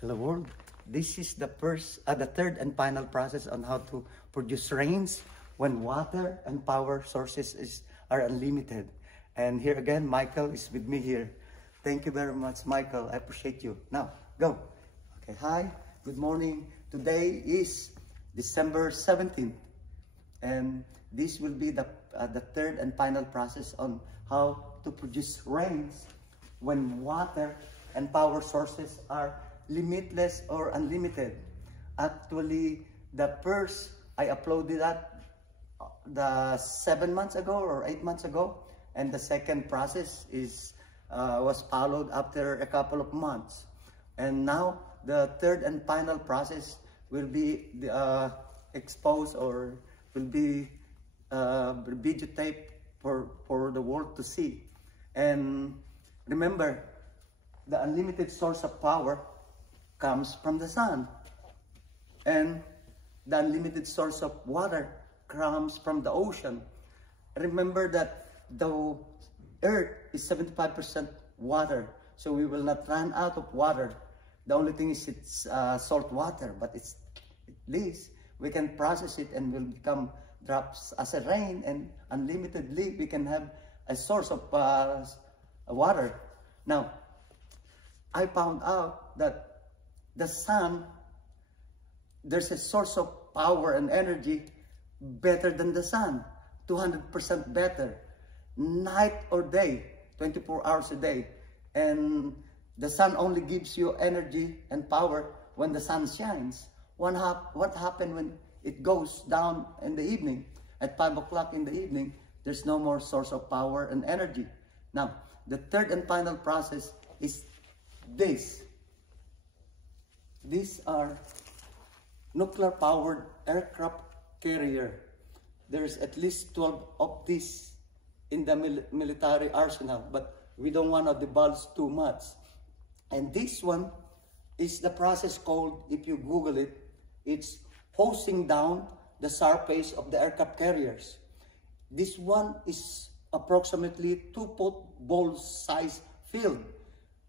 Hello world. This is the third and final process on how to produce rains when water and power sources are unlimited. And here again, Michael is with me here. Thank you very much, Michael. I appreciate you. Now, go. Okay, hi, good morning. Today is December 17th. And this will be the third and final process on how to produce rains when water and power sources are limitless or unlimited. Actually, the first, I uploaded that the 7 months ago or 8 months ago, and the second process was followed after a couple of months. And now the third and final process will be exposed or will be videotaped for the world to see. And remember, the unlimited source of power comes from the sun, and the unlimited source of water comes from the ocean. Remember that the earth is 75% water, so we will not run out of water. The only thing is it's salt water, but at least we can process it and will become drops as a rain, and unlimitedly we can have a source of water. Now, I found out that the sun, there's a source of power and energy better than the sun, 200% better, night or day, 24 hours a day. And the sun only gives you energy and power when the sun shines. What happened when it goes down in the evening? At 5 o'clock in the evening, there's no more source of power and energy. Now, the third and final process is this. These are nuclear-powered aircraft carrier. There's at least 12 of these in the military arsenal, but we don't want to divulge too much. And this one is the process called, if you Google it, it's hosing down the surface of the aircraft carriers. This one is approximately 2 football size field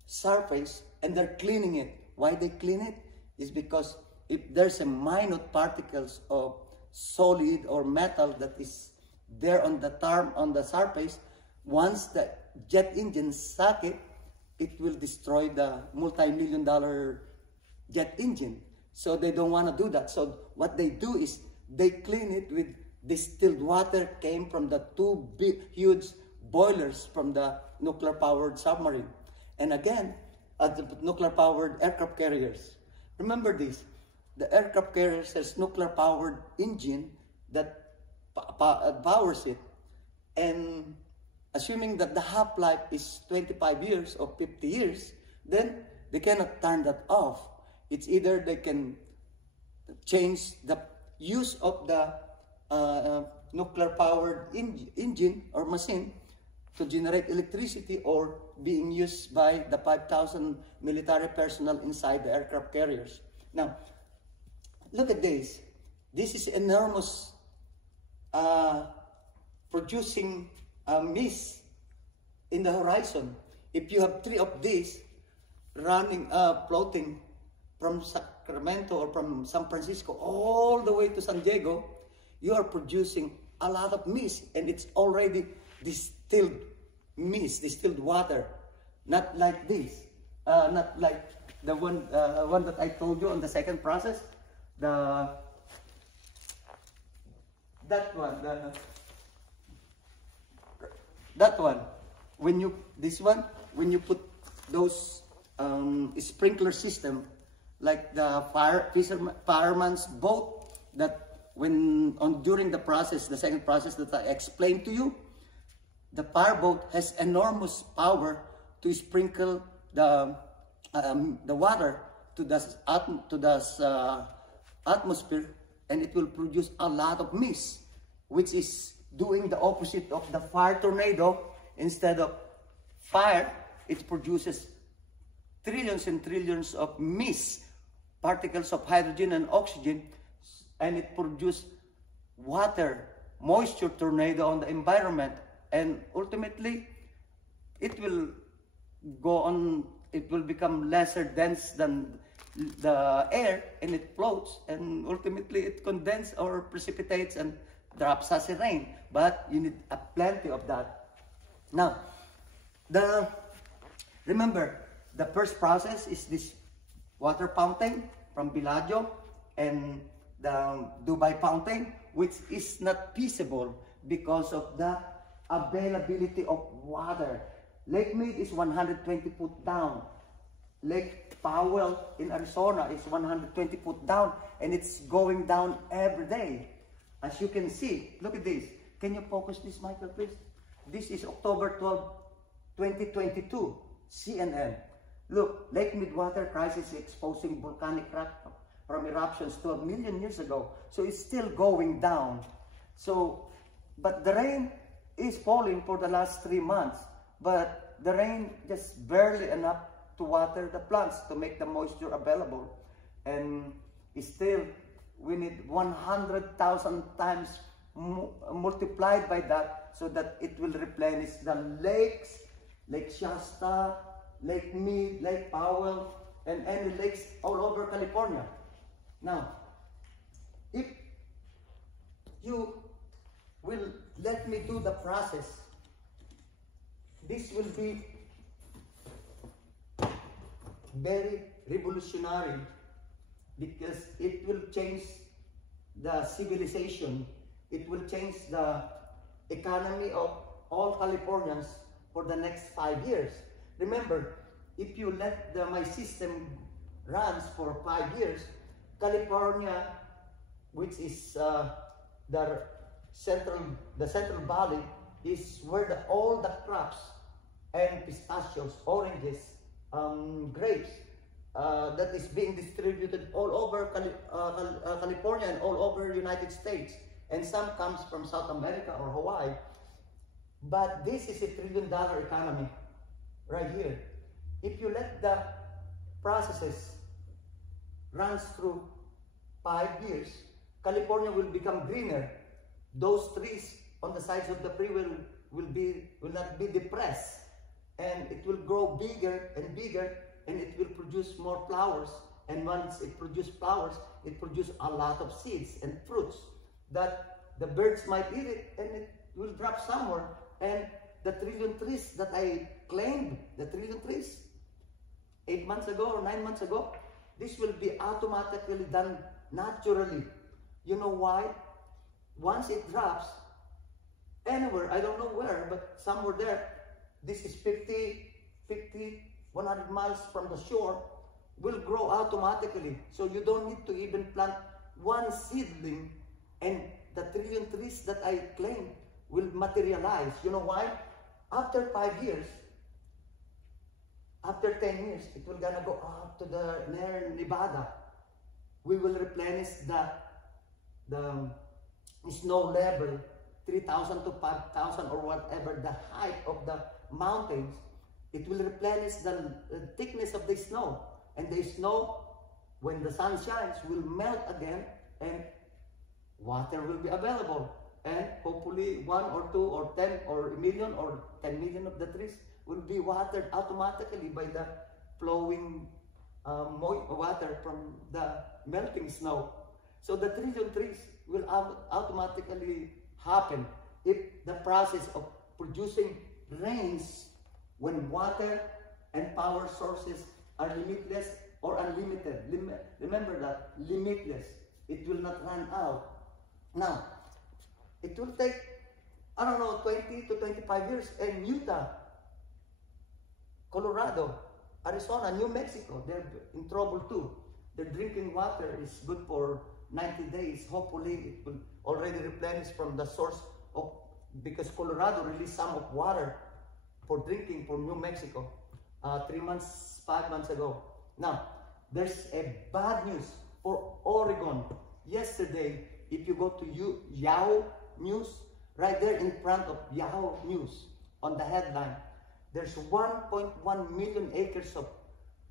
surface, and they're cleaning it. Why they clean it is because if there's a minute particles of solid or metal that is there on the surface, once the jet engine suck it, it will destroy the multi-million-dollar jet engine. So they don't want to do that. So what they do is they clean it with distilled water came from the two big, huge boilers from the nuclear-powered submarine. And again, the nuclear-powered aircraft carriers. Remember this, the aircraft carriers has nuclear-powered engine that powers it. And assuming that the half-life is 25 years or 50 years, then they cannot turn that off. It's either they can change the use of the nuclear-powered engine or machine to generate electricity, or being used by the 5,000 military personnel inside the aircraft carriers. Now, look at this. This is enormous producing mist in the horizon. If you have 3 of these running, floating from Sacramento or from San Francisco all the way to San Diego, you are producing a lot of mist, and it's already distilled mist, distilled water, not like this, not like the one that I told you on the second process, that one. When you put those sprinkler system, like the fireman's boat, that during the process, the second process that I explained to you, the fireboat has enormous power to sprinkle the water to the atmosphere, and it will produce a lot of mist, which is doing the opposite of the fire tornado. Instead of fire, it produces trillions and trillions of mist, particles of hydrogen and oxygen, and it produces water, moisture tornado on the environment. And ultimately, it will go on, it will become lesser dense than the air and it floats, and ultimately it condenses or precipitates and drops as a rain. But you need plenty of that. Now, remember, the first process is this water fountain from Bellagio and the Dubai fountain, which is not feasible because of the availability of water. Lake Mead is 120 foot down. Lake Powell in Arizona is 120 foot down, and it's going down every day. As you can see, look at this. Can you focus this, Michael, please? This is October 12, 2022, CNN. Look, Lake Mead water crisis exposing volcanic rock from eruptions 12 million years ago. So it's still going down. So, but the rain is falling for the last 3 months. But the rain just barely enough to water the plants, to make the moisture available. And still, we need 100,000 times multiplied by that, so that it will replenish the lakes, Lake Shasta, Lake Mead, Lake Powell, and any lakes all over California. Now, if you will let me do the process, this will be very revolutionary, because it will change the civilization. It will change the economy of all Californians for the next 5 years. Remember, if you let my system runs for 5 years, California, which is the Central Valley, is where all the crops and pistachios, oranges, grapes, that is being distributed all over California and all over the United States. And some comes from South America or Hawaii. But this is $1 trillion economy right here. If you let the processes runs through 5 years, California will become greener. Those trees on the sides of the freeway will not be depressed, and it will grow bigger and bigger, and it will produce more flowers. And once it produces flowers, it produces a lot of seeds and fruits that the birds might eat it, and it will drop somewhere. And the trillion trees that I claimed, the trillion trees, 8 months ago or 9 months ago, this will be automatically done naturally. You know why? Once it drops, anywhere, I don't know where, but somewhere there, this is 100 miles from the shore, will grow automatically. So you don't need to even plant one seedling, and the trillion trees that I claim will materialize. You know why? After 5 years, after 10 years, it will gonna go up to near Nevada. We will replenish the snow level, 3,000 to 5,000 or whatever the height of the mountains. It will replenish the thickness of the snow. And the snow, when the sun shines, will melt again, and water will be available. And hopefully 1 or 2 or 10 or a million or 10 million of the trees will be watered automatically by the flowing water from the melting snow. So the trillion trees will automatically happen if the process of producing rains, when water and power sources are limitless or unlimited. Remember that, limitless. It will not run out. Now, it will take, I don't know, 20 to 25 years. And Utah, Colorado, Arizona, New Mexico, they're in trouble too. Their drinking water is good for 90 days. Hopefully it will already replenish from the source of, because Colorado released some of water for drinking for New Mexico 5 months ago. Now, there's a bad news for Oregon. Yesterday, if you go to Yahoo News, right there in front of Yahoo News, on the headline, there's 1.1 million acres of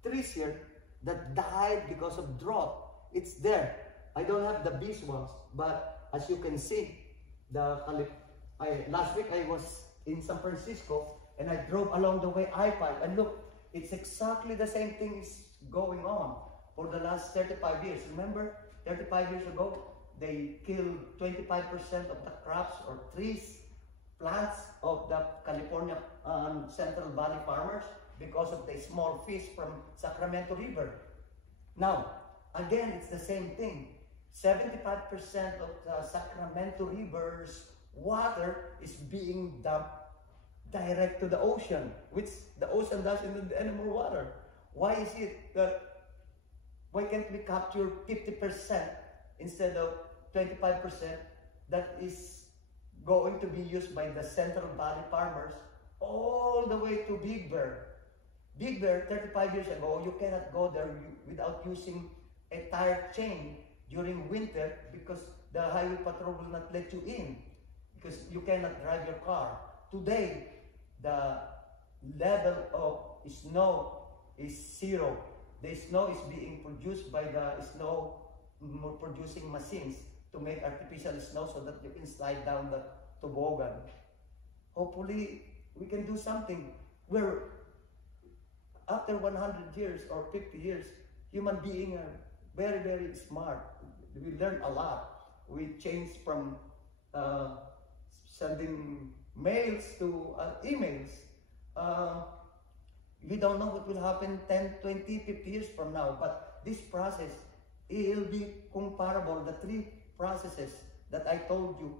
trees here that died because of drought. It's there. I don't have the visuals, but as you can see, last week I was in San Francisco, and I drove along the way I-5, and look, it's exactly the same thing is going on. for the last 35 years. Remember, 35 years ago, they killed 25% of the crops or trees, plants of the California Central Valley farmers because of the small fish from Sacramento River. Now, again, it's the same thing. 75% of the Sacramento River's water is being dumped direct to the ocean, which the ocean doesn't need any more water. Why is it that, why can't we capture 50% instead of 25% that is going to be used by the Central Valley farmers all the way to Big Bear? Big Bear, 35 years ago, you cannot go there without using a tire chain during winter because the highway patrol will not let you in because you cannot drive your car. Today, the level of snow is 0. The snow is being produced by the snow producing machines to make artificial snow so that you can slide down the toboggan. Hopefully, we can do something where after 100 years or 50 years, human beings are very, very smart. We learn a lot. We changed from sending mails to emails. We don't know what will happen 10, 20, 50 years from now, but this process, it will be comparable. The 3 processes that I told you,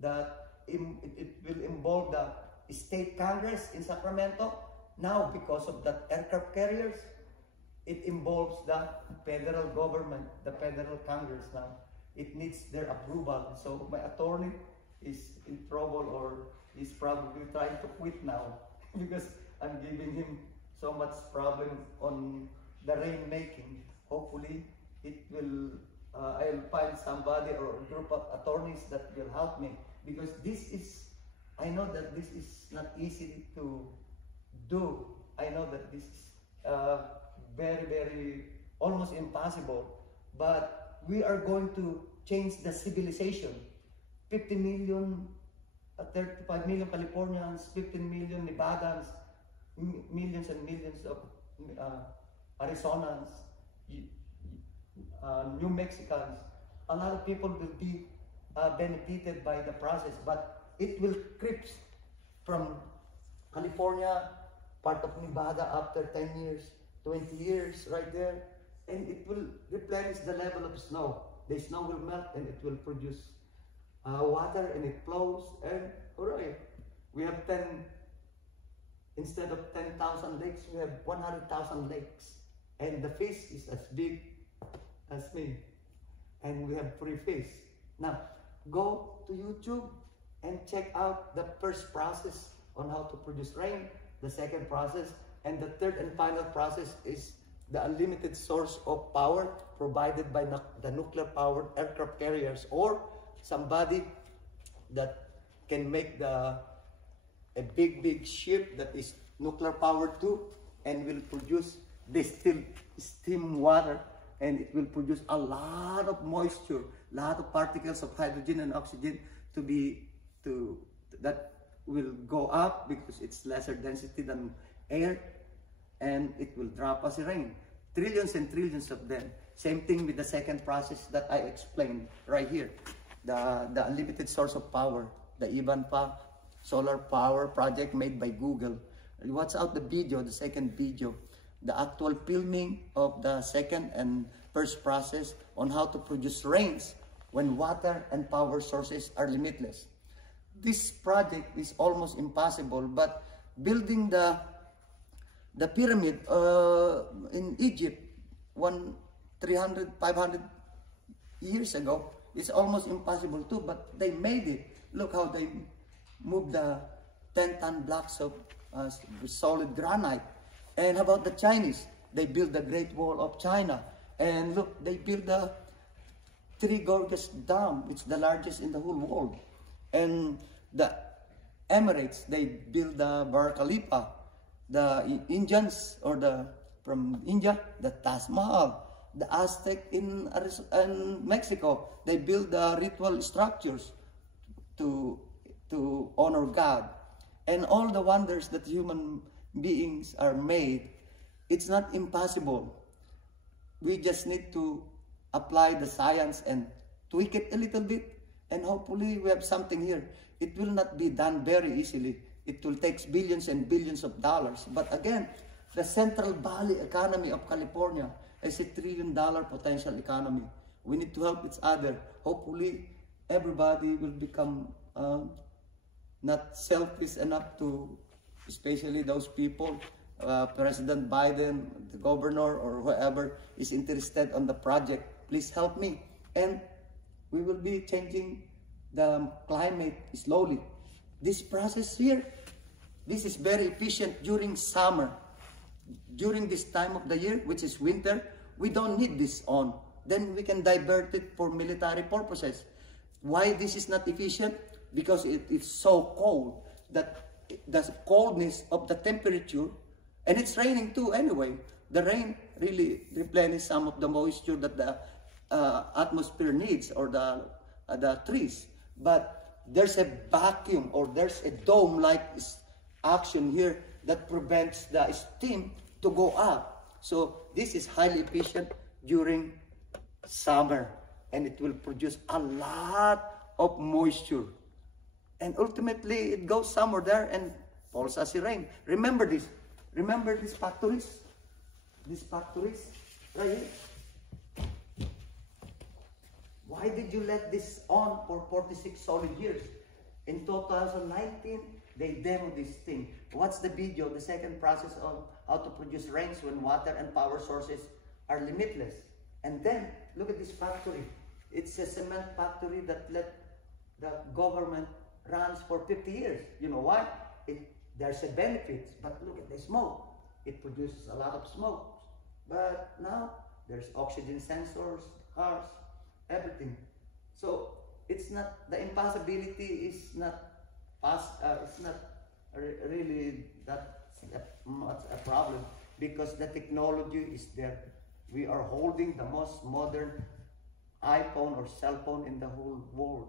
that it will involve the state Congress in Sacramento. Now, because of the aircraft carriers, it involves the federal government, the federal Congress now. It needs their approval. So my attorney is in trouble, or is probably trying to quit now because I'm giving him so much problem on the rainmaking. Hopefully, it will. I'll find somebody or a group of attorneys that will help me, because this is. I know that this is not easy to do. I know that this is very, very almost impossible. But we are going to change the civilization. 50 million, 35 million Californians, 15 million Nevadans, millions and millions of Arizonans, New Mexicans. A lot of people will be benefited by the process, but it will creep from California, part of Nevada after 10 years, 20 years right there, and it will replenish the level of snow. The snow will melt and it will produce water, and it flows, and hooray! We have instead of 10,000 lakes, we have 100,000 lakes, and the fish is as big as me, and we have free fish. Now, go to YouTube and check out the first process on how to produce rain, the second process, and the third and final process is the unlimited source of power provided by the nuclear-powered aircraft carriers, or somebody that can make a big ship that is nuclear-powered too, and will produce distilled steam water, and it will produce a lot of moisture, a lot of particles of hydrogen and oxygen that will go up because it's lesser density than air, and it will drop as rain. Trillions and trillions of them. Same thing with the second process that I explained right here. The unlimited source of power, the Ivanpah solar power project made by Google. Watch out the video, the second video, the actual filming of the second and first process on how to produce rains when water and power sources are limitless. This project is almost impossible, but building the pyramid in Egypt 300, 500 years ago is almost impossible too, but they made it. Look how they moved the 10-ton blocks of solid granite. And how about the Chinese? They built the Great Wall of China. And look, they built the Three Gorges Dam, it's the largest in the whole world. And the Emirates, they built the Burj Khalifa. The Indians, from India, the Taj Mahal. The Aztec in Mexico, they built the ritual structures to honor God. And all the wonders that human beings are made, it's not impossible. we just need to apply the science and tweak it a little bit, and hopefully we have something here. It will not be done very easily. It will take billions and billions of dollars. But again, the Central Valley economy of California is $1 trillion potential economy. We need to help each other. Hopefully, everybody will become not selfish enough to, especially those people, President Biden, the governor, or whoever is interested on the project. Please help me. And we will be changing the climate slowly. This process here, this is very efficient during summer. During this time of the year, which is winter, we don't need this on. Then we can divert it for military purposes. Why this is not efficient? Because it is so cold that the coldness of the temperature, and it's raining too anyway. The rain really replenishes some of the moisture that the atmosphere needs, or the trees. But there's a vacuum, or there's a dome-like action here that prevents the steam to go up. So this is highly efficient during summer, and it will produce a lot of moisture. And ultimately, it goes somewhere there and falls as rain. Remember this. Remember these factories? These factories right here. Why did you let this on for 46 solid years? In 2019, they demoed this thing. What's the video? The second process of how to produce rains when water and power sources are limitless. And then, look at this factory. It's a cement factory that let the government runs for 50 years. You know why? There's a benefits, but look at the smoke. It produces a lot of smoke. But now, there's oxygen sensors, cars, everything. So, it's not, the impossibility is not it's not really that much a problem, because the technology is there. We are holding the most modern iPhone or cell phone in the whole world,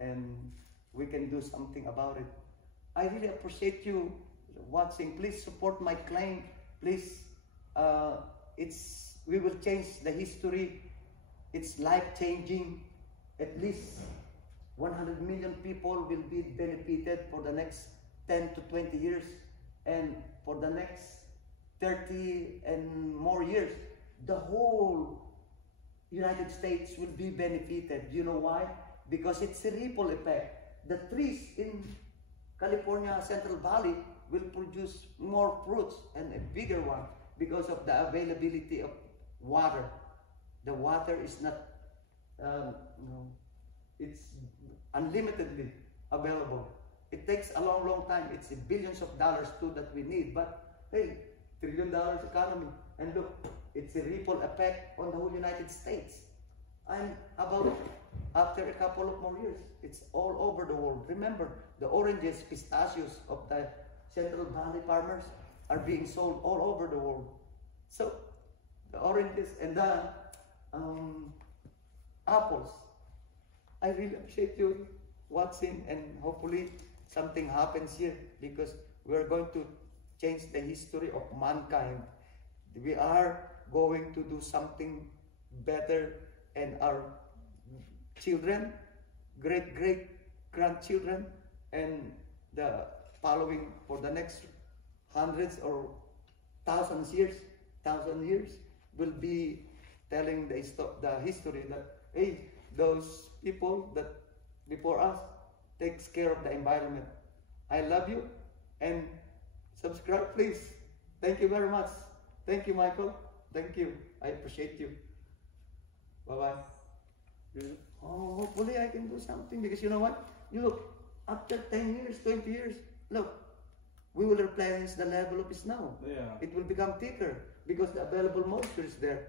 and we can do something about it. I really appreciate you watching. Please support my claim. Please, we will change the history. It's life-changing. At least 100 million people will be benefited for the next 10 to 20 years, and for the next 30 and more years, the whole United States will be benefited. Do you know why? Because it's a ripple effect. The trees in California Central Valley will produce more fruits, and a bigger one, because of the availability of water. The water is not, it's unlimitedly available. It takes a long, long time. It's billions of dollars too that we need. But hey, $1 trillion economy. And look, it's a ripple effect on the whole United States. And about after a couple of more years, it's all over the world. Remember, the oranges, pistachios of the Central Valley farmers are being sold all over the world. So the oranges and the apples. I really appreciate you watching, and hopefully something happens here, because we're going to change the history of mankind. We are going to do something better, and our children, great-great-grandchildren, and the following for the next hundreds or thousand years will be telling the history that, hey, those people that before us takes care of the environment. I love you, and subscribe, please. Thank you very much. Thank you, Michael. Thank you. I appreciate you. Bye-bye. Oh, hopefully I can do something, because you know what? You look, after 10 years, 20 years, look, we will replenish the level of snow. Yeah. It will become thicker because the available moisture is there.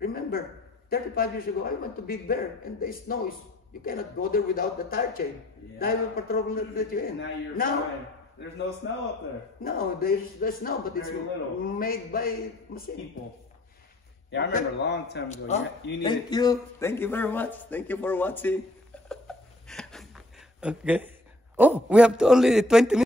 Remember, 35 years ago, I went to Big Bear, and the snow is, you cannot go there without the tire chain. Yeah. The highway patrol will not let you in. Now you're fine. There's no snow up there. No, there's snow, but very it's little. Made by machine. People. Yeah, I remember a long time ago. Thank you very much. Thank you for watching. Okay. Oh, we have only 20 minutes.